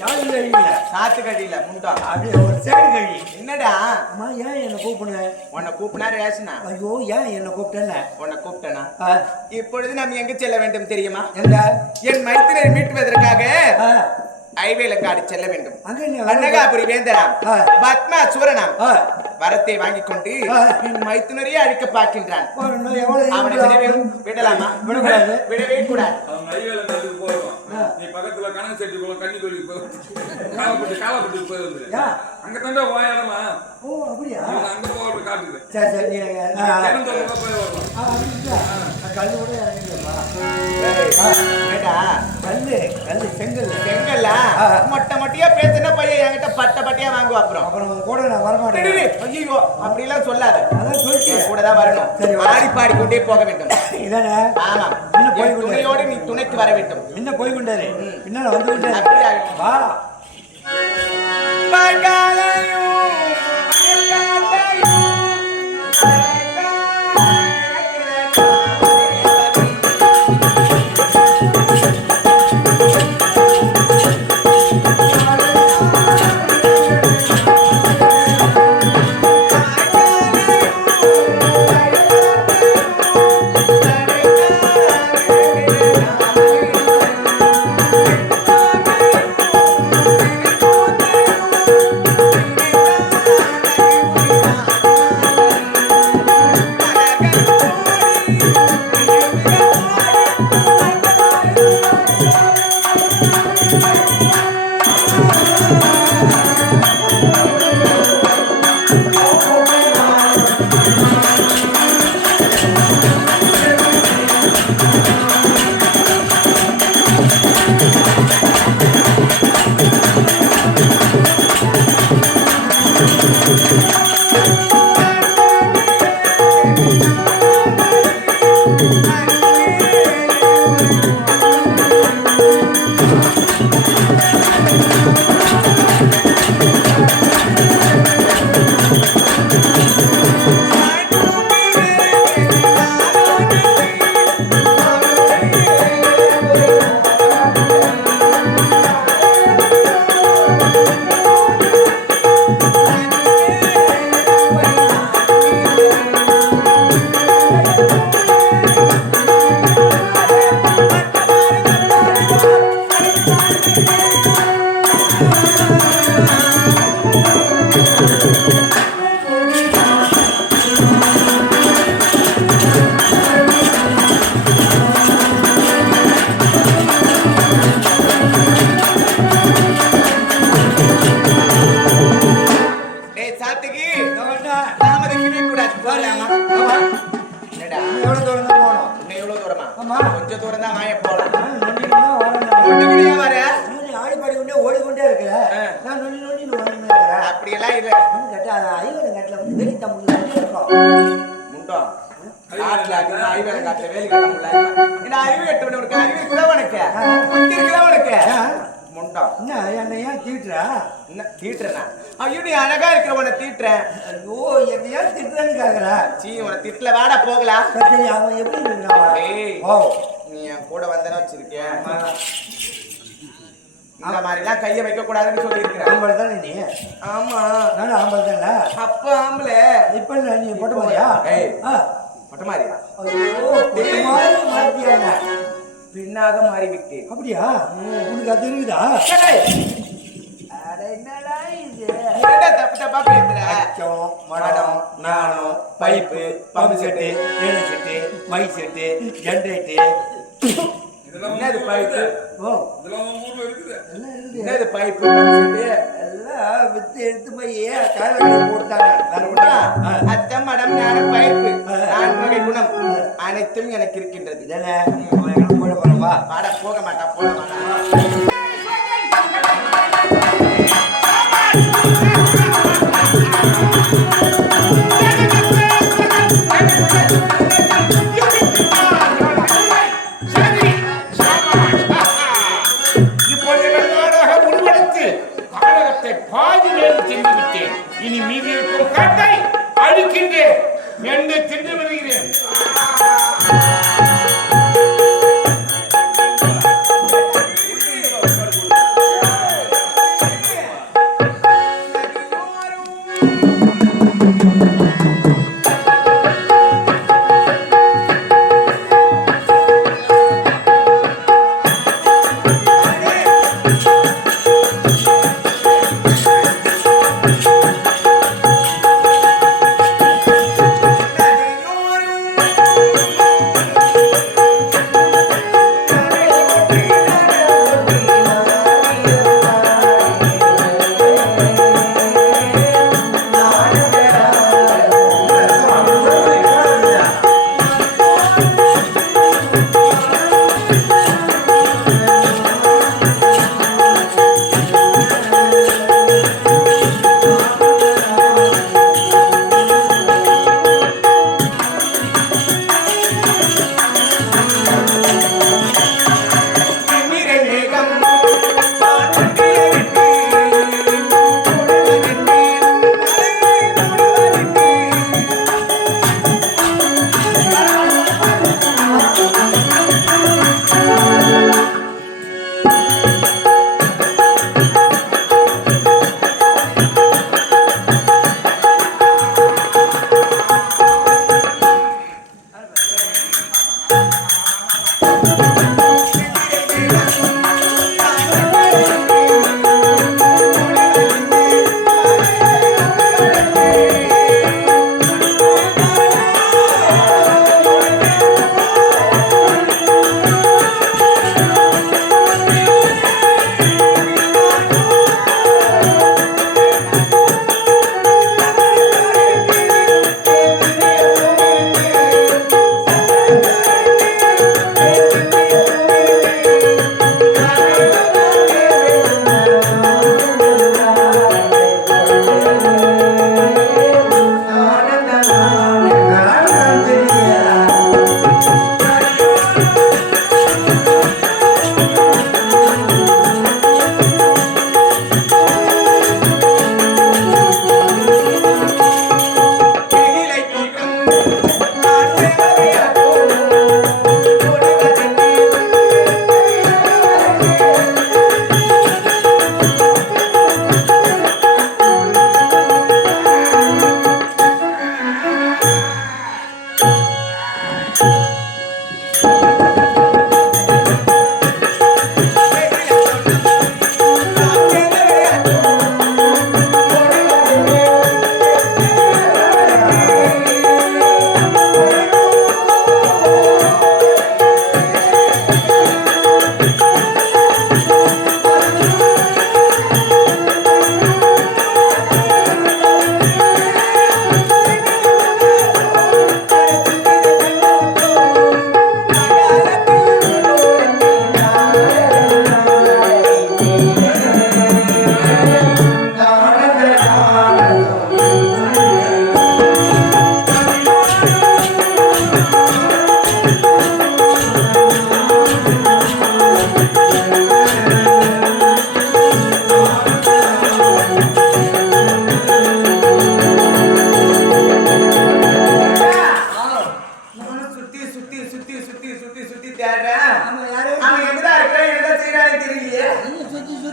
சாத்து கழியில முண்டா அப்படியே ஒரு சைடு கழி. என்னடா அம்மா ஏன் என்ன கூப்பிடுங்க? உன்னை கூப்பினா ரேஷனா? ஐயோ ஏன் என்ன கூப்பிட்டேன்ன? உன்னை கூப்பிட்டனா? இப்பொழுது நாம் எங்க செல்ல வேண்டும் தெரியுமா? எங்க? என் மைத்திரை மீட்டுவதற்காக ஐவேலங்காடு செல்ல வேண்டும். அன்னகாபுரி வேந்தராம் பத்மா சூரனாம் வரத்தை வாங்கிக் கொண்டு என் மைத்துனரையே அழிக்க பார்க்கின்றான். அவனை விடலாமா? விடவே கூடாது. நீ பக்கத்துல கணக்கு செட்டுக்குள்ள கண்ணி கோழி காலப்பட்டு போயிருந்து அங்க தண்டா வாயடமா. ஓ அப்படியா? அங்க போக காட்டுது. சரி சரி கல்லு கூட செங்கல் செங்கல்ல மொட்டை மொட்டையா பேசுன பையன் என்கிட்ட பட்ட பட்டையா வாங்குவா. அப்புறம் கூட நான் வரமாட்டேன். ஐயோ அப்படி எல்லாம் சொல்லாது. அதான் சொல்லிட்டு கூட தான் வரணும். ஆடி பாடி கொண்டே போக வேண்டும். இதானே? ஆமா. துணையோடு நீ துணைக்கு வர வேண்டும். என்ன போய் கொண்டாரு பின்னால வந்து கொண்டாரு. வா கொஞ்சம் தூரம் தான் மாய போலாம். அப்படியெல்லாம் இல்ல. முண்டோ ஐவேல காட்டுல வேலி கட்ட முடியல. அறிவு கட்ட உனக்கு அறிவு இருக்குதா? உனக்கு இருக்குதா? உனக்கு முண்டோ என்ன ஏன் தீட்டுறா? என்ன தீட்டுறா? ஐயோ நீ அழகா இருக்கிற உன்னை தீட்டுறேன். ஐயோ என்னையா திட்டுறேன்னு கேக்குற? சீ உன திட்டுல வாடா போகலாம். சரி அவன் எப்படி நீ என் கூட வந்தனா வச்சிருக்கேன். இந்த மாதிரி எல்லாம் கைய வைக்க கூடாதுன்னு சொல்லி இருக்கிறேன். ஆம்பளை தானே நீ? ஆமா நானும் ஆம்பளை தானே. அப்ப ஆம்பளை இப்ப நீ பொட்ட மாதிரியா? பொட்ட மாதிரியா? மாறிட்டியா? பின்னாக மாறிவிட்டேன். அப்படியா? உனக்கு அது இருக்குதா? என்னடா இது? தப்பு தப்பா பேசுற. மடம் நாணம் பைப்பு பம்பு செட்டு ஏழு செட்டு மை செட்டு ஜென்ரேட்டர் என்னது பைப்பு? ஓ இதெல்லாம் ஊர்ல இருக்குது. என்னது பைப்பு பம்பு செட்டு எல்லாம் வித்து எடுத்து போய் காலையில போட்டாங்க. அத்த மடம் ஞானம் பைப்பு நான்கு வகை குணம் அனைத்தும் எனக்கு இருக்கின்றது. இதென்ன போட போறவா? பாட போக மாட்டா போட மாட்டா. பாதி நேரம் தின்று விட்டேன். இனி மீதி இருக்கும் காட்டை அழிக்கின்றேன் என்று தின்று வருகிறேன்.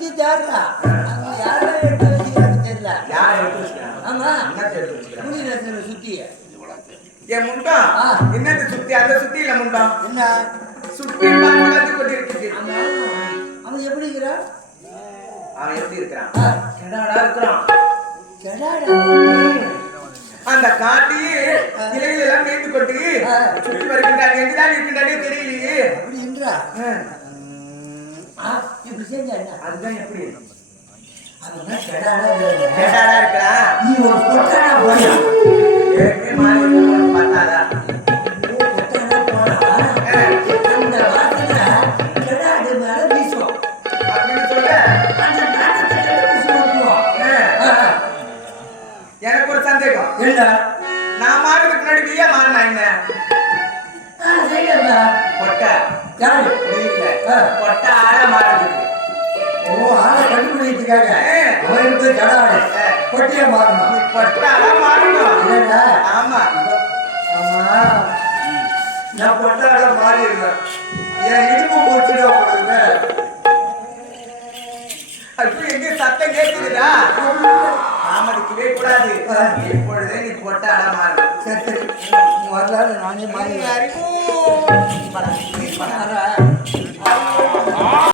சுத்தி தேடுறா அவங்க யாரும் எடுத்து வச்சுக்கிறாங்க தெரியல. யார் எடுத்து வச்சுக்கிறான்? ஆமா என்னத்தை எடுத்து வச்சுக்கிறான்? புலி ரசனை சுத்தி என் முண்டம் ஆ. என்னது சுத்தி அந்த சுத்தி இல்ல முண்டம் என்ன சுத்தி பாம்பு கொண்டு இருக்குது. ஆமா அவன் எப்படி இருக்கிறான்? அவன் எப்படி இருக்கிறான்? ஆ. கெடாடா இருக்கிறான். கெடாடா. அந்த காட்டிலே இலைகள் எல்லாம் மேய்ந்து கொண்டு ஆ. சுற்றி வருகின்றான். எங்குதான் இருக்கின்றானே தெரியலையே. அப்படி என்றா இப்படி செஞ்சா என்ன? அதுதான் எப்படி அவன் கெடாடா இருக்கிறான். கெடாடா இருக்கிறான். நீ ஒரு பொட்டாடா போயா ஏற்கனவே மாறி பார்த்தாதா? பொட்டாடா போனா அந்த வாசனை கெடாடு மேல வீசும். அப்படின்னு சொல்ல அந்த நாட்டத்தை கண்டுபிடிச்சு வந்துருவோம். எனக்கு ஒரு சந்தேகம். என்ன? நான் மாறதுக்கு முன்னாடி நீயா மாறினா என்ன? சரியா பொட்டை யாரு? வீட்டுல பொட்டை ஆட மாறதுக்கு. ஓ ஆளை கண்டுபிடிக்கிறதுக்காக அவன் இருந்து கெடாடு பொட்டியா மாறணும். நீ பொட்டை ஆட மாறணும். இல்லைடா. ஆமா. ஆமா நான் பொட்டாட மாறி இருக்கேன். என் இடுப்பு போச்சுடா போடுங்க. அது எங்க சத்தம் கேட்குதுடா? தாமதிக்கவே கூடாது. இப்பொழுதே நீ பொட்டை ஆட மாறு. சரி சரி வரலாறு நானே மாறி அறிவு